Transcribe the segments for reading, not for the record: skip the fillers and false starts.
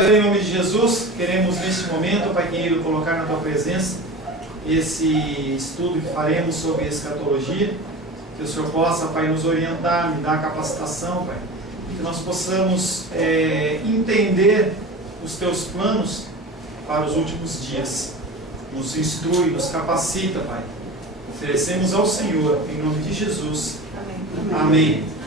Em nome de Jesus, queremos neste momento, Pai querido, colocar na Tua presença esse estudo que faremos sobre escatologia, que o Senhor possa, Pai, nos orientar, me dar capacitação, Pai, que nós possamos entender os Teus planos para os últimos dias. Nos instrui, nos capacita, Pai. Oferecemos ao Senhor, em nome de Jesus. Amém. Amém.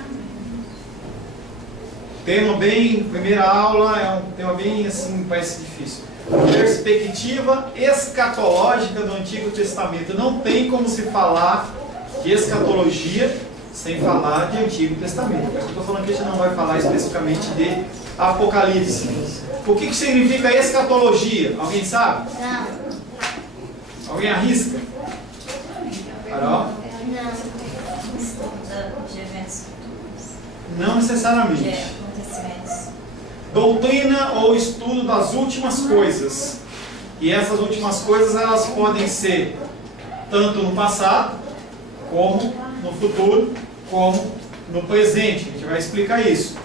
Primeira aula é um tema bem assim, parece difícil. Perspectiva escatológica do Antigo Testamento. Não tem como se falar de escatologia sem falar de Antigo Testamento. Mas eu estou falando que a gente não vai falar especificamente de Apocalipse. O que significa escatologia? Alguém sabe? Não. Alguém arrisca? Carol? Não necessariamente. Doutrina ou estudo das últimas coisas. E essas últimas coisas, elas podem ser tanto no passado, como no futuro, como no presente. A gente vai explicar isso.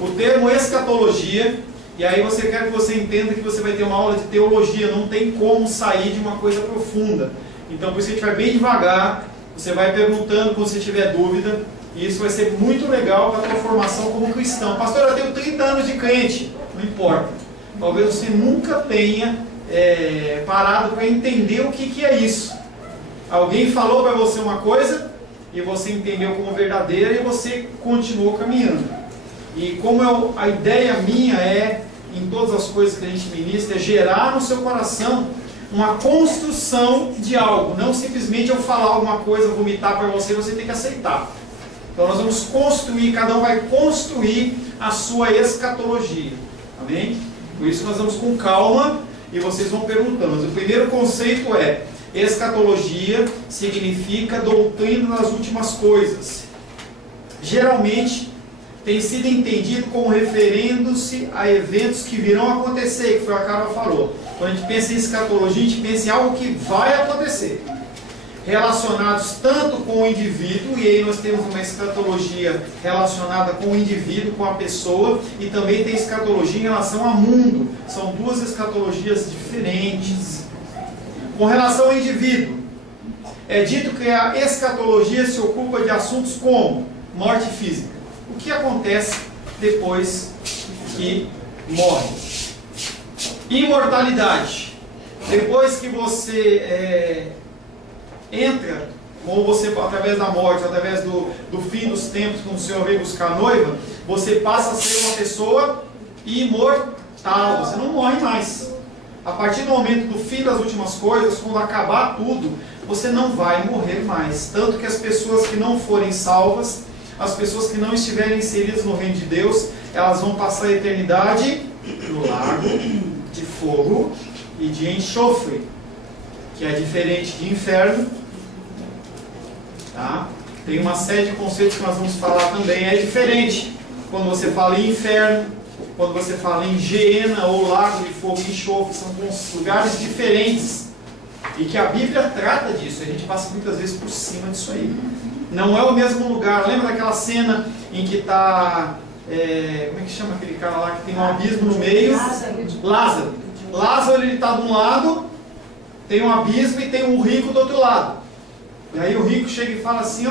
O termo escatologia, e aí você quer que você entenda que você vai ter uma aula de teologia, não tem como sair de uma coisa profunda. Então por isso a gente vai bem devagar, você vai perguntando quando você tiver dúvida. E isso vai ser muito legal para a tua formação como cristão. Pastor, eu tenho 30 anos de crente. Não importa. Talvez você nunca tenha parado para entender o que é isso. Alguém falou para você uma coisa e você entendeu como verdadeira e você continuou caminhando. E como a ideia minha em todas as coisas que a gente ministra, é gerar no seu coração uma construção de algo. Não simplesmente eu falar alguma coisa, vomitar para você, você tem que aceitar. Então nós vamos construir, cada um vai construir a sua escatologia. Amém? Por isso nós vamos com calma e vocês vão perguntando. Mas o primeiro conceito é: escatologia significa doutrina das últimas coisas. Geralmente tem sido entendido como referendo-se a eventos que virão acontecer, que foi a Carol falou. Quando a gente pensa em escatologia, a gente pensa em algo que vai acontecer, relacionados tanto com o indivíduo, e aí nós temos uma escatologia relacionada com o indivíduo, com a pessoa, e também tem escatologia em relação ao mundo. São duas escatologias diferentes. Com relação ao indivíduo, é dito que a escatologia se ocupa de assuntos como morte física. O que acontece depois que morre? Imortalidade. Depois que você entra, ou você, através da morte, através do fim dos tempos, quando o Senhor vem buscar a noiva, você passa a ser uma pessoa imortal, você não morre mais. A partir do momento do fim das últimas coisas, quando acabar tudo, você não vai morrer mais. Tanto que as pessoas que não forem salvas, as pessoas que não estiverem inseridas no reino de Deus, elas vão passar a eternidade no lago de fogo e de enxofre, que é diferente de inferno. Tá? Tem uma série de conceitos que nós vamos falar também. É diferente quando você fala em inferno, quando você fala em Geena ou lago de fogo e enxofre. São lugares diferentes e que a Bíblia trata disso. A gente passa muitas vezes por cima disso aí. Não é o mesmo lugar. Lembra daquela cena em que está como é que chama aquele cara lá que tem um abismo no meio? Lázaro ele está de um lado, tem um abismo, e tem um rico do outro lado. E aí o rico chega e fala assim: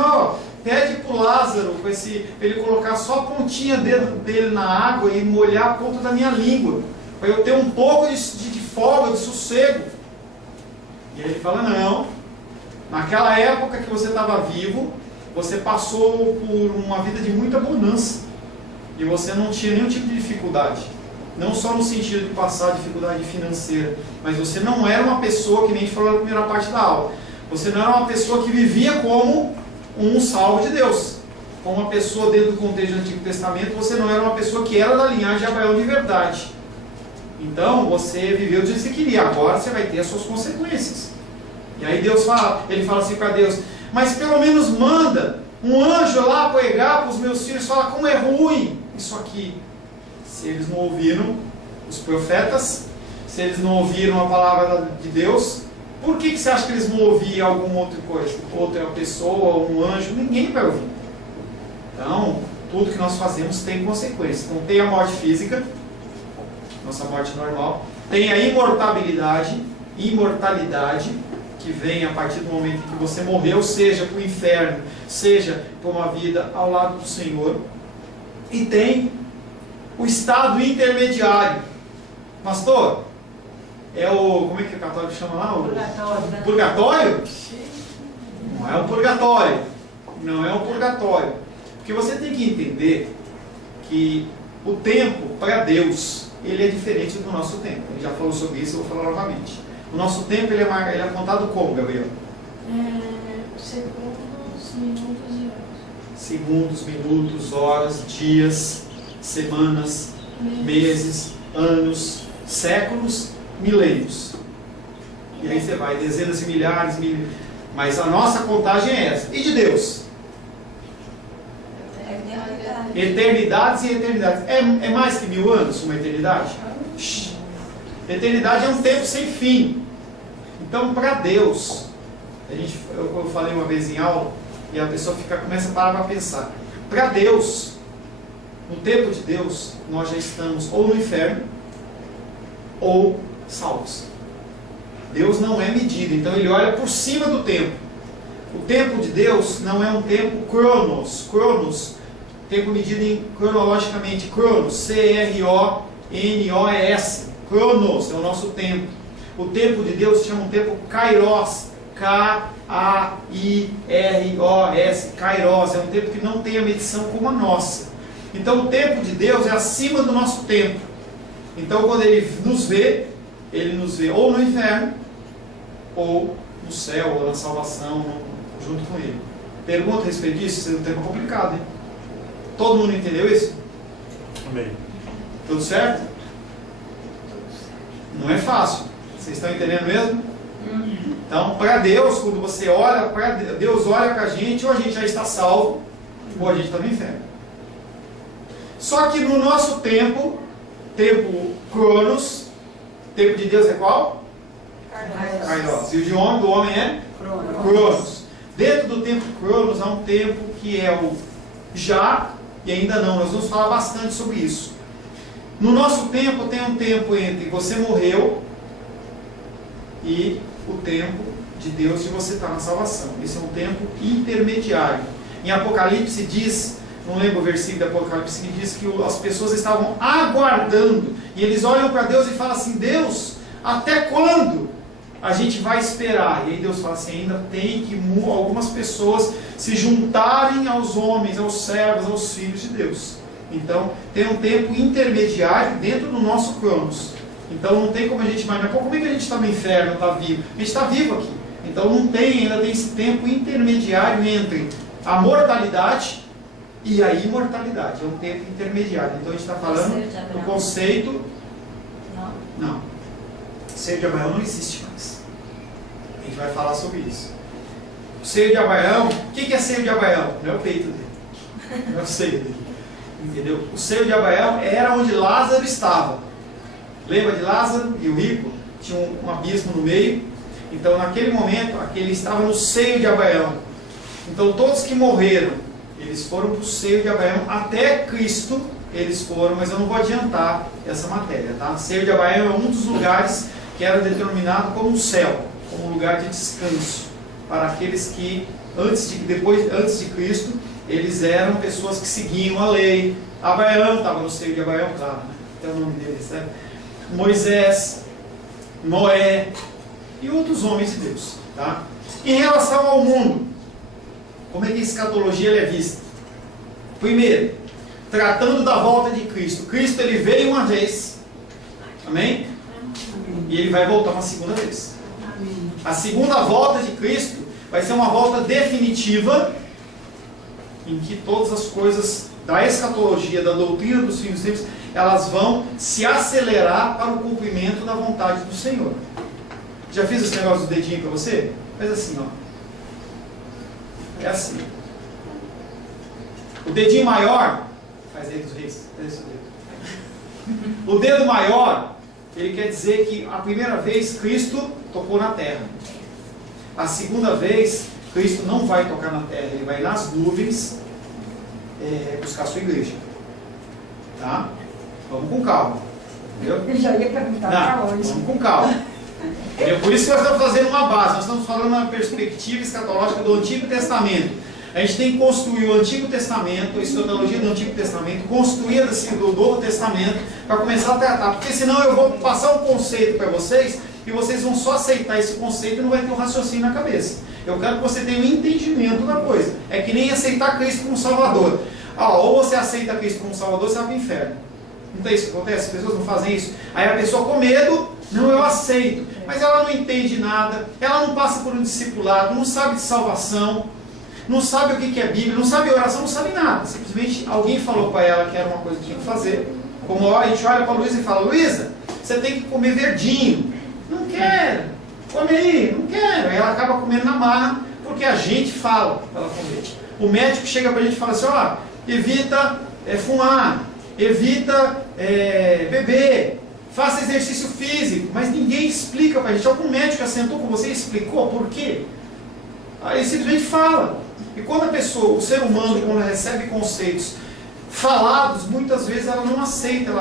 pede para o Lázaro para ele colocar só a pontinha dele na água e molhar a ponta da minha língua, para eu ter um pouco de folga, de sossego. E aí ele fala: não, naquela época que você estava vivo, você passou por uma vida de muita bonança, e você não tinha nenhum tipo de dificuldade. Não só no sentido de passar dificuldade financeira, mas você não era uma pessoa, que nem a gente falou na primeira parte da aula, você não era uma pessoa que vivia como um salvo de Deus. Como uma pessoa dentro do contexto do Antigo Testamento, você não era uma pessoa que era da linhagem de Abraão de verdade. Então, você viveu do jeito que você queria. Agora você vai ter as suas consequências. E aí ele fala assim para Deus: mas pelo menos manda um anjo lá pregar para os meus filhos, fala como é ruim isso aqui. Se eles não ouviram os profetas, se eles não ouviram a palavra de Deus, por que você acha que eles vão ouvir alguma outra coisa? Outra pessoa, um anjo? Ninguém vai ouvir. Então, tudo que nós fazemos tem consequências. Então tem a morte física, nossa morte normal. Tem a imortalidade, que vem a partir do momento em que você morreu, seja para o inferno, seja para uma vida ao lado do Senhor. E tem o estado intermediário. Pastor, é o, como é que o católico chama lá? O Purgatório. Purgatório? Não é um purgatório. Não é um purgatório. Porque você tem que entender que o tempo para Deus, ele é diferente do nosso tempo. Ele já falou sobre isso, eu vou falar novamente. O nosso tempo ele é contado como, Gabriel? Segundos, minutos e horas. Segundos, minutos, horas, dias, semanas, meses, anos, séculos, milênios. E aí você vai, dezenas de milhares, mas a nossa contagem é essa. E de Deus? Eternidades e eternidades. É mais que 1000 anos uma eternidade? Eternidade é um tempo sem fim. Então, para Deus, eu falei uma vez em aula, e a pessoa começa a parar para pensar. Para Deus, no tempo de Deus, nós já estamos ou no inferno, ou salvos. Deus não é medido, então Ele olha por cima do tempo. O tempo de Deus não é um tempo cronos, tempo medido cronologicamente, cronos, C-R-O-N-O-S, cronos é o nosso tempo. O tempo de Deus se chama um tempo kairos, K-A-I-R-O-S, kairos, é um tempo que não tem a medição como a nossa. Então o tempo de Deus é acima do nosso tempo. Então quando Ele nos vê ou no inferno, ou no céu, ou na salvação, junto com Ele. Pergunta a respeito disso? Isso é um tema complicado, hein? Todo mundo entendeu isso? Amém. Tudo certo? Não é fácil. Vocês estão entendendo mesmo? Então, para Deus, quando você olha, Deus olha para a gente, ou a gente já está salvo, ou a gente está no inferno. Só que no nosso tempo cronos, tempo de Deus é qual? Kairos. E o de homem, do homem é? Cronos. Dentro do tempo cronos há um tempo que é o já e ainda não. Nós vamos falar bastante sobre isso. No nosso tempo tem um tempo entre você morreu e o tempo de Deus de você estar na salvação. Esse é um tempo intermediário. Em Apocalipse diz, não lembro o versículo de Apocalipse, que diz que as pessoas estavam aguardando. E eles olham para Deus e falam assim, Deus, até quando a gente vai esperar? E aí Deus fala assim, ainda tem que algumas pessoas se juntarem aos homens, aos servos, aos filhos de Deus. Então, tem um tempo intermediário dentro do nosso cronos. Então, não tem como a gente imaginar, como é que a gente está no inferno, está vivo? A gente está vivo aqui. Então, ainda tem esse tempo intermediário entre a mortalidade e a imortalidade. É um tempo intermediário. Então, a gente está falando do conceito... Não. Seio de Abraão não existe mais. A gente vai falar sobre isso. O seio de Abraão, o que é seio de Abraão? Não é o peito dele. Não é o seio dele. Entendeu? O seio de Abraão era onde Lázaro estava. Lembra de Lázaro e o rico? Tinha um abismo no meio. Então, naquele momento, ele estava no seio de Abraão. Então, todos que morreram, eles foram para o seio de Abraão até Cristo. Eles foram, mas eu não vou adiantar essa matéria, tá? Seio de Abraão é um dos lugares que era denominado como o céu, como um lugar de descanso para aqueles que antes de Cristo eles eram pessoas que seguiam a lei. Abraão estava no seio de Abraão, claro, né? Tem o nome deles, né? Moisés, Noé e outros homens de Deus, tá? Em relação ao mundo, como é que a escatologia é vista? Primeiro, tratando da volta de Cristo. Cristo ele veio uma vez, amém? E ele vai voltar uma segunda vez. A segunda volta de Cristo vai ser uma volta definitiva, em que todas as coisas da escatologia, da doutrina dos fins dos tempos, elas vão se acelerar para o cumprimento da vontade do Senhor. Já fiz esse negócio do dedinho para você? Faz assim, ó. É assim. O dedinho maior, faz aí dos reis, faz esse dedo. O dedo maior, ele quer dizer que a primeira vez Cristo tocou na terra. A segunda vez, Cristo não vai tocar na terra, ele vai nas nuvens buscar a sua igreja. Tá? Vamos com calma. Entendeu? Eu já ia perguntar para onde. Vamos com calma. É por isso que nós estamos fazendo uma base. Nós estamos falando uma perspectiva escatológica do Antigo Testamento. A gente tem que construir o Antigo Testamento, a escatologia do Antigo Testamento, construir assim, do Novo Testamento, para começar a tratar. Porque senão eu vou passar um conceito para vocês e vocês vão só aceitar esse conceito e não vai ter um raciocínio na cabeça. Eu quero que você tenha um entendimento da coisa. É que nem aceitar Cristo como Salvador. Ou você aceita Cristo como Salvador, você vai para o inferno. Não tem isso que acontece? As pessoas não fazem isso. Aí a pessoa com medo, não, eu aceito. Mas ela não entende nada, ela não passa por um discipulado, não sabe de salvação, não sabe o que é Bíblia, não sabe oração, não sabe nada. Simplesmente alguém falou para ela que era uma coisa que tinha que fazer. Como a gente olha para a Luísa e fala, Luísa, você tem que comer verdinho. Não quero. Come aí, não quero. Aí ela acaba comendo na marra, porque a gente fala para ela comer. O médico chega para a gente e fala assim, evita fumar, evita beber, faça exercício físico, mas ninguém explica para a gente. Algum médico já sentou com você e explicou por quê? Aí simplesmente fala. E quando a pessoa, o ser humano, quando recebe conceitos falados, muitas vezes ela não aceita,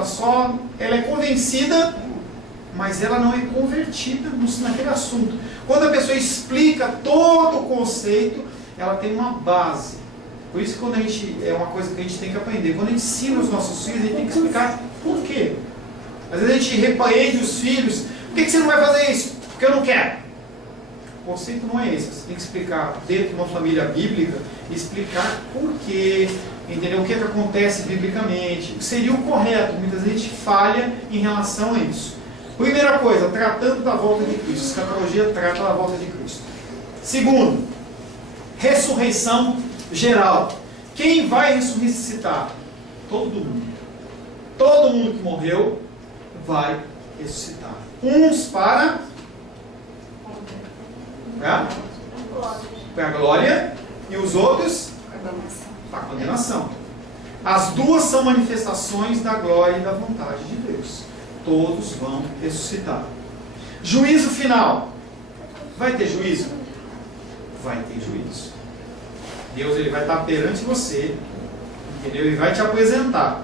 ela é convencida, mas ela não é convertida naquele assunto. Quando a pessoa explica todo o conceito, ela tem uma base. Por isso que é uma coisa que a gente tem que aprender. Quando a gente ensina os nossos filhos, a gente tem que explicar por quê. Às vezes a gente repreende os filhos. Por que você não vai fazer isso? Porque eu não quero. O conceito não é esse. Você tem que explicar dentro de uma família bíblica, explicar por quê, entendeu? O que acontece biblicamente. Seria o correto. Muitas vezes a gente falha em relação a isso. Primeira coisa, tratando da volta de Cristo. A escatologia trata da volta de Cristo. Segundo, ressurreição geral. Quem vai ressuscitar? Todo mundo. Todo mundo que morreu vai ressuscitar. Uns para a glória e os outros para a condenação. As duas são manifestações da glória e da vontade de Deus. Todos vão ressuscitar. Juízo final. Vai ter juízo? Vai ter juízo. Deus ele vai estar perante você, entendeu? Ele vai te apresentar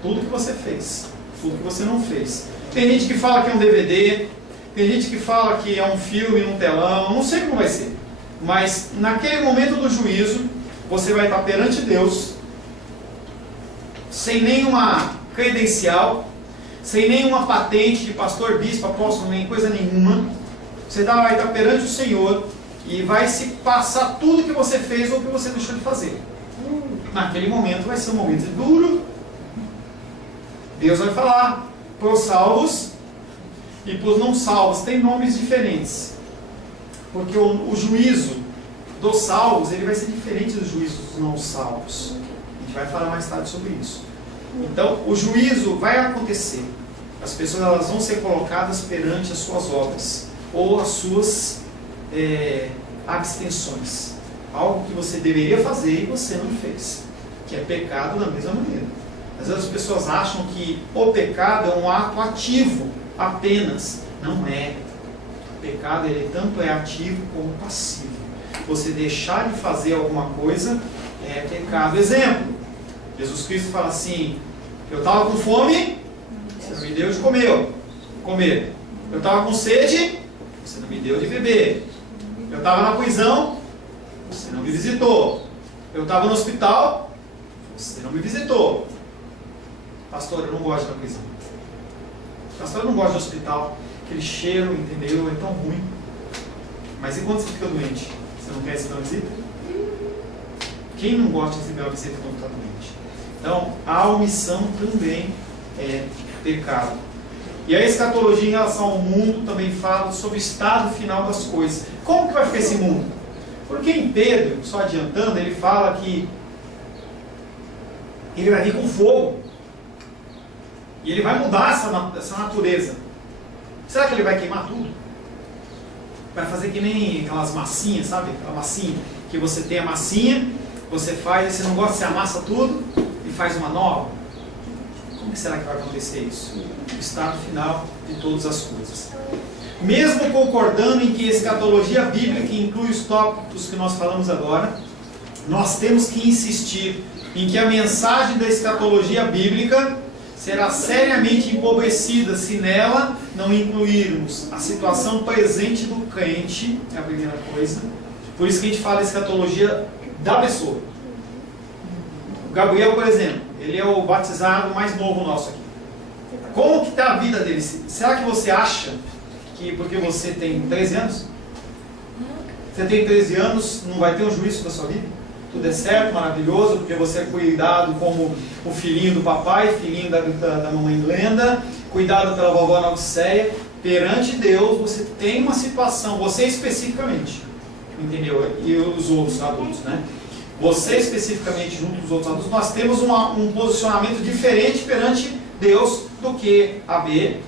tudo que você fez, tudo que você não fez. Tem gente que fala que é um DVD, tem gente que fala que é um filme, um telão, não sei como vai ser. Mas naquele momento do juízo, você vai estar perante Deus, sem nenhuma credencial, sem nenhuma patente de pastor, bispo, apóstolo, nem coisa nenhuma. Você vai estar perante o Senhor e vai se passar tudo que você fez ou que você deixou de fazer. Naquele momento vai ser um momento duro. Deus vai falar para os salvos e para os não salvos. Tem nomes diferentes. Porque o juízo dos salvos ele vai ser diferente do juízo dos não salvos. A gente vai falar mais tarde sobre isso. Então, o juízo vai acontecer. As pessoas elas vão ser colocadas perante as suas obras ou as suas abstenções. Algo que você deveria fazer e você não fez. Que é pecado da mesma maneira. Às vezes as pessoas acham que o pecado é um ato ativo apenas. Não é. O pecado ele tanto é ativo como passivo. Você deixar de fazer alguma coisa é pecado. Exemplo. Jesus Cristo fala assim, eu estava com fome, você não me deu de comer. Eu estava com sede, você não me deu de beber. Eu estava na prisão, você não me visitou. Eu estava no hospital, você não me visitou. Pastor, eu não gosto da prisão. Pastor, eu não gosto do hospital. Aquele cheiro, entendeu? É tão ruim. Mas e quando você fica doente? Você não quer receber uma visita? Quem não gosta de receber uma visita quando está doente? Então, a omissão também é pecado. E a escatologia em relação ao mundo também fala sobre o estado final das coisas. Como que vai ficar esse mundo? Porque em Pedro, só adiantando, ele fala que ele vai vir com fogo. E ele vai mudar essa natureza. Será que ele vai queimar tudo? Vai fazer que nem aquelas massinhas, sabe? Aquela massinha, que você tem a massinha, você faz, você não gosta, você amassa tudo e faz uma nova. Como será que vai acontecer isso? O estado final de todas as coisas. Mesmo concordando em que a escatologia bíblica inclui os tópicos que nós falamos agora, nós temos que insistir em que a mensagem da escatologia bíblica será seriamente empobrecida se nela não incluirmos a situação presente do crente, é a primeira coisa. Por isso que a gente fala escatologia da pessoa. O Gabriel, por exemplo, ele é o batizado mais novo nosso aqui. Como que está a vida dele? Será que você acha que porque você tem 13 anos? Você tem 13 anos, não vai ter um juízo da sua vida? Tudo é certo, maravilhoso, porque você é cuidado como o filhinho do papai, filhinho da mamãe Glenda, cuidado pela vovó Naudiceia. Perante Deus, você tem uma situação, você especificamente, entendeu? E os outros adultos, né? Você especificamente, junto dos outros adultos, nós temos um posicionamento diferente perante Deus do que a B,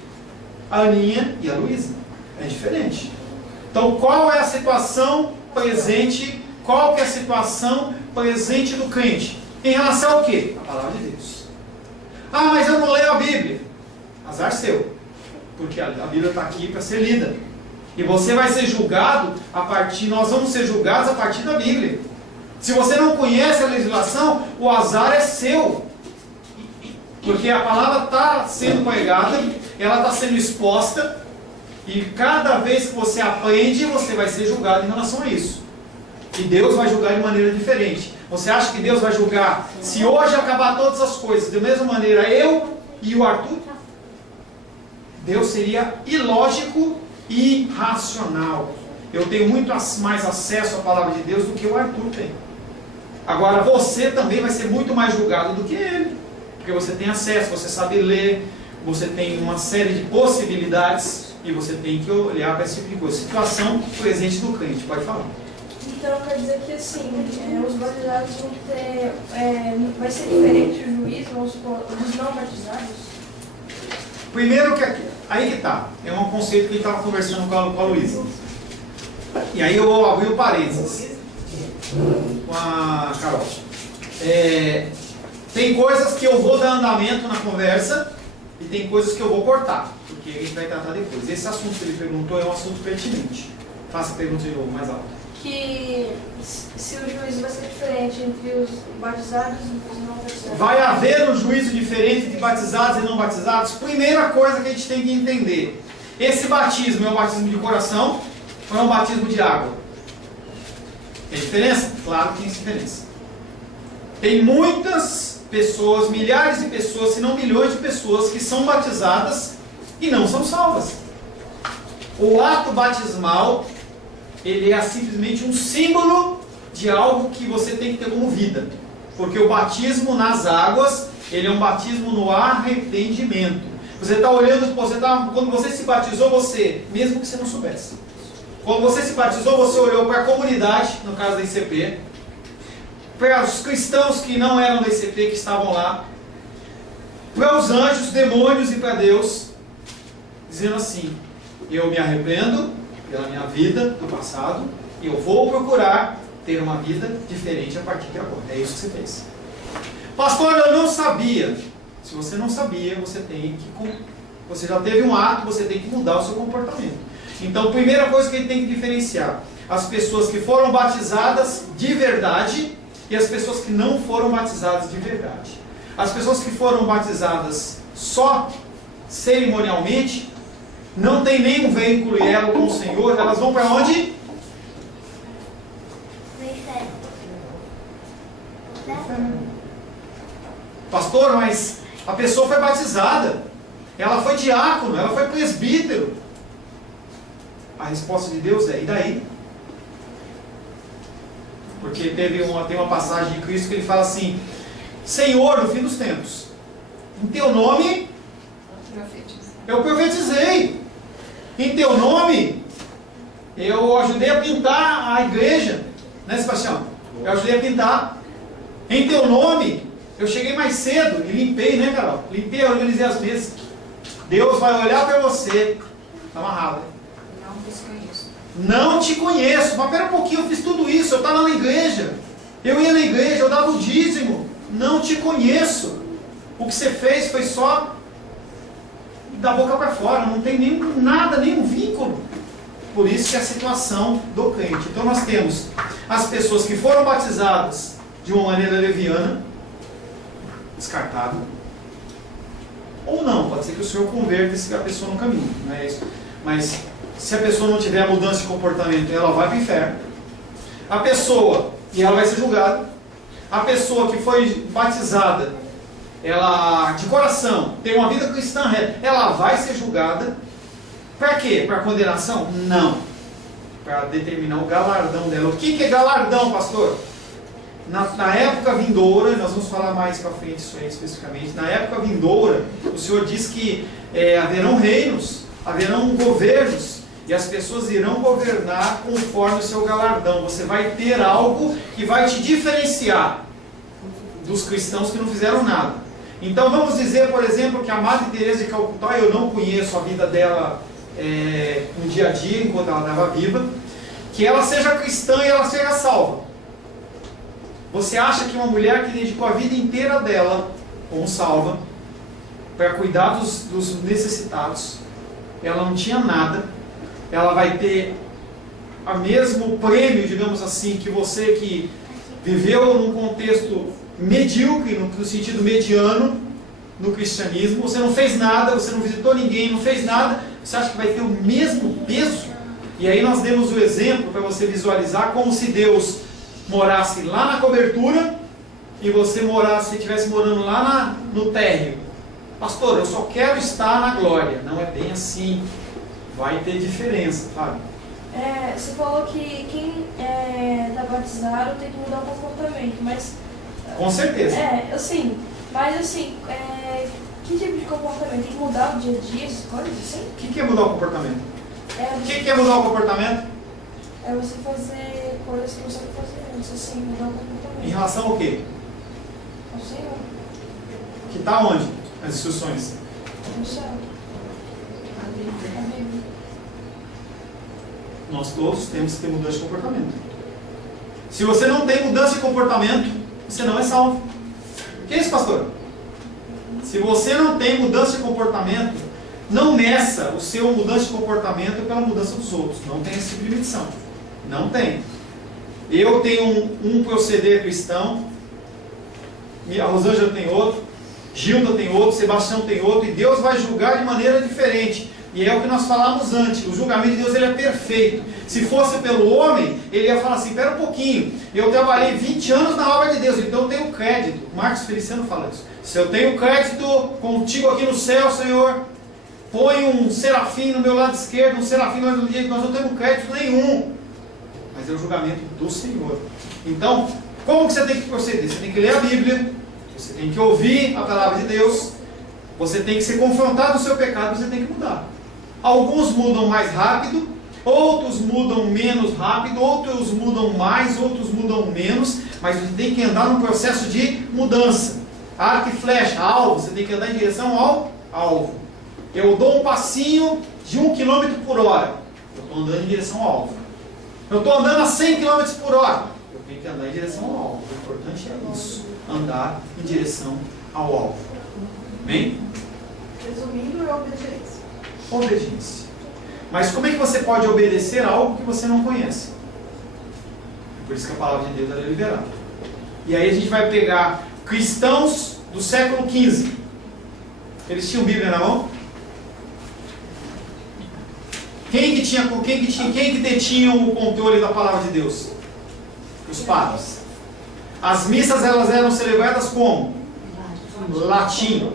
a Aninha e a Luísa. É diferente. Então, qual é a situação presente? Qual que é a situação presente do crente? Em relação ao quê? A palavra de Deus. Ah, mas eu não leio a Bíblia. Azar seu. Porque a Bíblia está aqui para ser lida. E você vai ser julgado nós vamos ser julgados a partir da Bíblia. Se você não conhece a legislação, o azar é seu. Porque a palavra está sendo pregada, ela está sendo exposta, e cada vez que você aprende, você vai ser julgado em relação a isso. E Deus vai julgar de maneira diferente. Você acha que Deus vai julgar se hoje acabar todas as coisas da mesma maneira eu e o Arthur? Deus seria ilógico e irracional. Eu tenho muito mais acesso à palavra de Deus do que o Arthur tem. Agora você também vai ser muito mais julgado do que ele. Porque você tem acesso, você sabe ler, você tem uma série de possibilidades e você tem que olhar para esse tipo de coisa. Situação presente do crente, pode falar. Então quer dizer que assim, os batizados vão ter. Vai ser diferente o juízo dos não batizados? Primeiro que aí que está, é um conceito que a gente estava conversando com a Luísa. E aí eu vou abrir o parênteses com a Carol. Tem coisas que eu vou dar andamento na conversa e tem coisas que eu vou cortar, porque a gente vai tratar depois. Esse assunto que ele perguntou é um assunto pertinente. Faça a pergunta de novo, mais alto. Que se o juízo vai ser diferente entre os batizados e os não batizados. Vai haver um juízo diferente de batizados e não batizados? Primeira coisa que a gente tem que entender. Esse batismo é um batismo de coração ou é um batismo de água? Tem diferença? Claro que tem diferença. Tem muitas pessoas, milhares de pessoas, se não milhões de pessoas que são batizadas e não são salvas. O ato batismal, ele é simplesmente um símbolo de algo que você tem que ter como vida. Porque o batismo nas águas, ele é um batismo no arrependimento. Você está olhando, quando você se batizou, mesmo que você não soubesse. Quando você se batizou, você olhou para a comunidade, no caso da ICP, para os cristãos que não eram da ICP, que estavam lá, para os anjos, demônios e para Deus, dizendo assim: eu me arrependo pela minha vida do passado e eu vou procurar ter uma vida diferente a partir de agora. É isso que você fez. Pastor, eu não sabia. Se você não sabia, você já teve um ato, você tem que mudar o seu comportamento. Então, primeira coisa que a gente tem que diferenciar: as pessoas que foram batizadas de verdade e as pessoas que não foram batizadas de verdade. As pessoas que foram batizadas só cerimonialmente, não tem nenhum vínculo e elo com o Senhor, elas vão para onde? Pastor, mas a pessoa foi batizada, ela foi diácono, ela foi presbítero. A resposta de Deus é: e daí? Porque tem uma passagem de Cristo que ele fala assim: Senhor, no fim dos tempos, em teu nome eu profetizei, em teu nome eu ajudei a pintar a igreja, né, Sebastião? Eu ajudei a pintar. Em teu nome eu cheguei mais cedo e limpei, né, Carol? Limpei, organizei as mesas. Deus vai olhar para você, está amarrado, né? Não te conheço. Mas pera um pouquinho, eu fiz tudo isso, eu estava na igreja, eu ia na igreja, eu dava o dízimo. Não te conheço. O que você fez foi só da boca para fora, não tem nenhum vínculo. Por isso que é a situação do crente. Então nós temos as pessoas que foram batizadas de uma maneira leviana, descartável. ou não. Pode ser que o Senhor converta a pessoa no caminho, não é isso? Mas se a pessoa não tiver mudança de comportamento, ela vai para o inferno. A pessoa, e ela vai ser julgada. A pessoa que foi batizada, ela de coração, tem uma vida cristã reta, ela vai ser julgada. Para quê? Para condenação? Não. Para determinar o galardão dela. O que é galardão, pastor? Na época vindoura, nós vamos falar mais para frente isso aí especificamente, na época vindoura, o Senhor diz que haverão reinos, haverão governos, e as pessoas irão governar conforme o seu galardão. Você vai ter algo que vai te diferenciar dos cristãos que não fizeram nada. Então vamos dizer, por exemplo, que a Madre Teresa de Calcutá, eu não conheço a vida dela no dia a dia, enquanto ela estava viva, que ela seja cristã e ela seja salva. Você acha que uma mulher que dedicou a vida inteira dela como salva, para cuidar dos necessitados, ela não tinha nada, ela vai ter o mesmo prêmio, digamos assim, que você que viveu num contexto medíocre, no sentido mediano, no cristianismo, você não fez nada, você não visitou ninguém, não fez nada, você acha que vai ter o mesmo peso? E aí nós demos o exemplo para você visualizar como se Deus morasse lá na cobertura e você estivesse morando lá no térreo. Pastor, eu só quero estar na glória. Não é bem assim. Vai ter diferença, Fábio. Você falou que quem está batizado tem que mudar o comportamento, mas... Com certeza. Mas assim, que tipo de comportamento? Tem que mudar o dia a dia, essas coisas assim? O que é mudar o comportamento? O que é mudar o comportamento? É você fazer coisas que você não fazia antes, assim, mudar o comportamento. Em relação ao quê? Ao Senhor. Que está onde? As instruções? No céu. A Bíblia. Nós todos temos que ter mudança de comportamento. Se você não tem mudança de comportamento, você não é salvo. O que é isso, pastor? Se você não tem mudança de comportamento, não meça o seu mudança de comportamento pela mudança dos outros. Não tem esse tipo de medição. Não tem. Eu tenho um proceder cristão, a Rosângela tem outro, Gilda tem outro, Sebastião tem outro, e Deus vai julgar de maneira diferente. E é o que nós falamos antes, o julgamento de Deus ele é perfeito. Se fosse pelo homem, ele ia falar assim, espera um pouquinho, eu trabalhei 20 anos na obra de Deus, então eu tenho crédito. Marcos Feliciano fala isso. Se eu tenho crédito contigo aqui no céu, Senhor, põe um serafim no meu lado esquerdo, um serafim no lado direito, nós não temos crédito nenhum. Mas é o julgamento do Senhor. Então, como que você tem que proceder? Você tem que ler a Bíblia, você tem que ouvir a palavra de Deus, você tem que ser confrontado no seu pecado, você tem que mudar. Alguns mudam mais rápido, outros mudam menos rápido, outros mudam mais, outros mudam menos, mas você tem que andar num processo de mudança. Arco e flecha, alvo, você tem que andar em direção ao alvo. Eu dou um passinho de 1 km por hora, eu estou andando em direção ao alvo. Eu estou andando a 100 km por hora, eu tenho que andar em direção ao alvo. O importante é isso, andar em direção ao alvo. Amém? Resumindo, é obediência. Obediência. Mas como é que você pode obedecer a algo que você não conhece? Por isso que a palavra de Deus é liberada. E aí a gente vai pegar cristãos do século XV. Eles tinham Bíblia na mão? Quem que detinha o controle da palavra de Deus? Os padres. As missas elas eram celebradas como? Latim.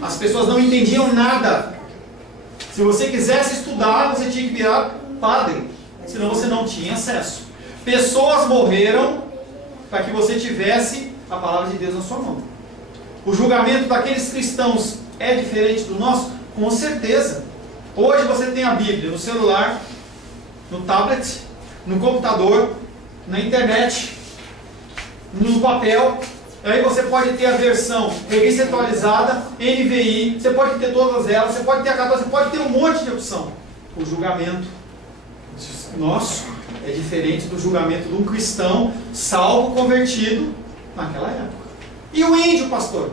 As pessoas não entendiam nada. Se você quisesse estudar, você tinha que virar padre, senão você não tinha acesso. Pessoas morreram para que você tivesse a palavra de Deus na sua mão. O julgamento daqueles cristãos é diferente do nosso? Com certeza. Hoje você tem a Bíblia no celular, no tablet, no computador, na internet, no papel. Aí você pode ter a versão revista atualizada, NVI, você pode ter todas elas, você pode ter a 14, você pode ter um monte de opção. O julgamento nosso é diferente do julgamento de um cristão salvo, convertido naquela época. E o índio, pastor?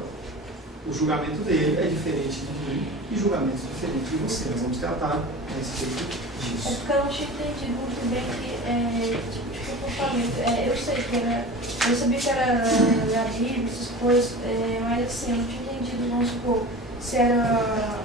O julgamento dele é diferente do índio e julgamentos diferentes de você. Nós vamos tratar a respeito disso. É porque eu não tinha entendido muito bem que tipo de comportamento. Eu sei que era. Eu sabia que era a Bíblia, essas coisas, mas assim, eu não tinha entendido, vamos supor, se era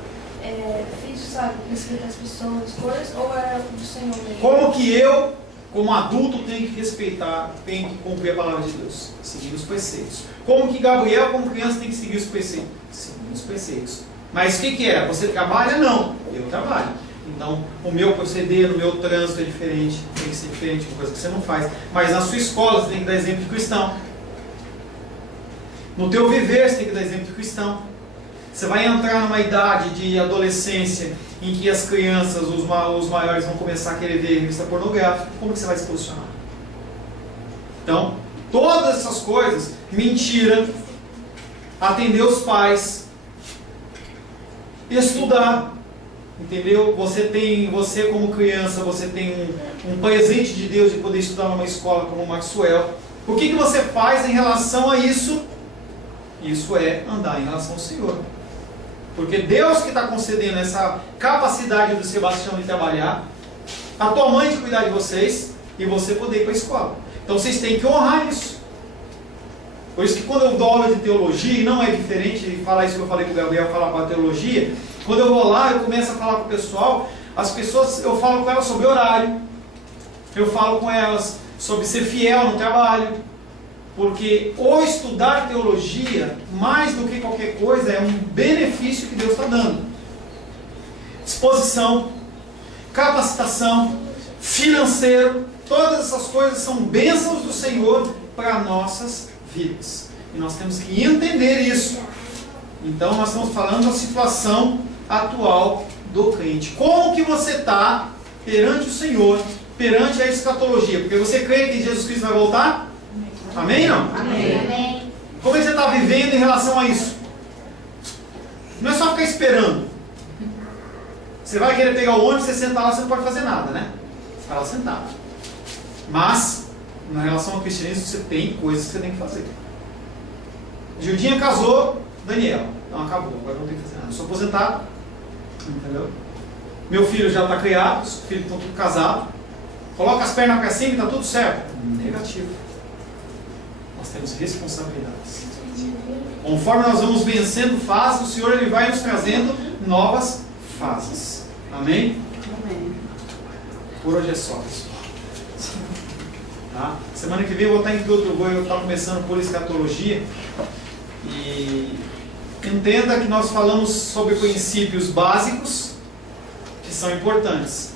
físico, sabe, respeitar as pessoas, coisas, ou era do Senhor mesmo? Como que eu, como adulto, tenho que respeitar, tenho que cumprir a palavra de Deus? Seguir os preceitos. Como que Gabriel, como criança, tem que seguir os preceitos? Seguir os preceitos. Mas o que é? Você trabalha? Não. Eu trabalho. Então, o meu proceder, o meu trânsito é diferente, tem que ser diferente, uma coisa que você não faz. Mas na sua escola, você tem que dar exemplo de cristão. No teu viver, você tem que dar exemplo de cristão. Você vai entrar numa idade de adolescência em que as crianças, os maiores vão começar a querer ver revista pornográfica. Como que você vai se posicionar? Então, todas essas coisas, mentira, atender os pais, estudar, entendeu? Você como criança, você tem um presente de Deus de poder estudar numa escola como o Maxwell. O que você faz em relação a isso? Isso é andar em relação ao Senhor. Porque Deus que está concedendo essa capacidade do Sebastião de trabalhar, a tua mãe de cuidar de vocês e você poder ir para a escola. Então vocês têm que honrar isso. Por isso que quando eu dou aula de teologia, e não é diferente de falar isso que eu falei com o Gabriel, falar para a teologia, quando eu vou lá, eu começo a falar com o pessoal, as pessoas, eu falo com elas sobre horário, eu falo com elas sobre ser fiel no trabalho, porque o estudar teologia, mais do que qualquer coisa, é um benefício que Deus está dando. Disposição, capacitação, financeiro, todas essas coisas são bênçãos do Senhor para nossas vidas. E nós temos que entender isso. Então nós estamos falando da situação atual do crente. Como que você está perante o Senhor, perante a escatologia? Porque você crê que Jesus Cristo vai voltar? Amém ou não? Amém. Como é que você está vivendo em relação a isso? Não é só ficar esperando. Você vai querer pegar o ônibus, você sentar lá, você não pode fazer nada, né? Você está lá sentado. Mas, na relação ao cristianismo, você tem coisas que você tem que fazer. Gildinha casou, Daniel. Não, acabou, agora não tem que fazer nada. Eu sou aposentado. Entendeu? Meu filho já está criado, os filhos estão tudo casados. Coloca as pernas para cima e está tudo certo. Negativo. Nós temos responsabilidades. Conforme nós vamos vencendo fases, o Senhor ele vai nos trazendo novas fases. Amém? Amém. Por hoje é só, pessoal. Tá? Semana que vem eu vou estar em outro voo, eu estou começando por escatologia. E entenda que nós falamos sobre princípios básicos que são importantes.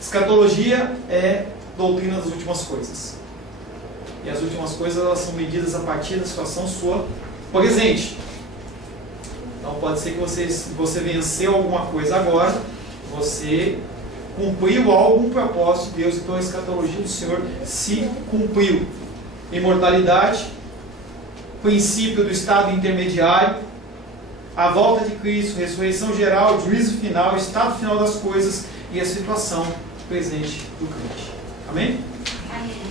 Escatologia é doutrina das últimas coisas. E as últimas coisas elas são medidas a partir da situação sua presente. Então pode ser que você venceu alguma coisa agora, você cumpriu algum propósito de Deus, então a escatologia do Senhor se cumpriu. Imortalidade, princípio do estado intermediário, a volta de Cristo, ressurreição geral, juízo final, estado final das coisas e a situação presente do crente. Amém? Amém.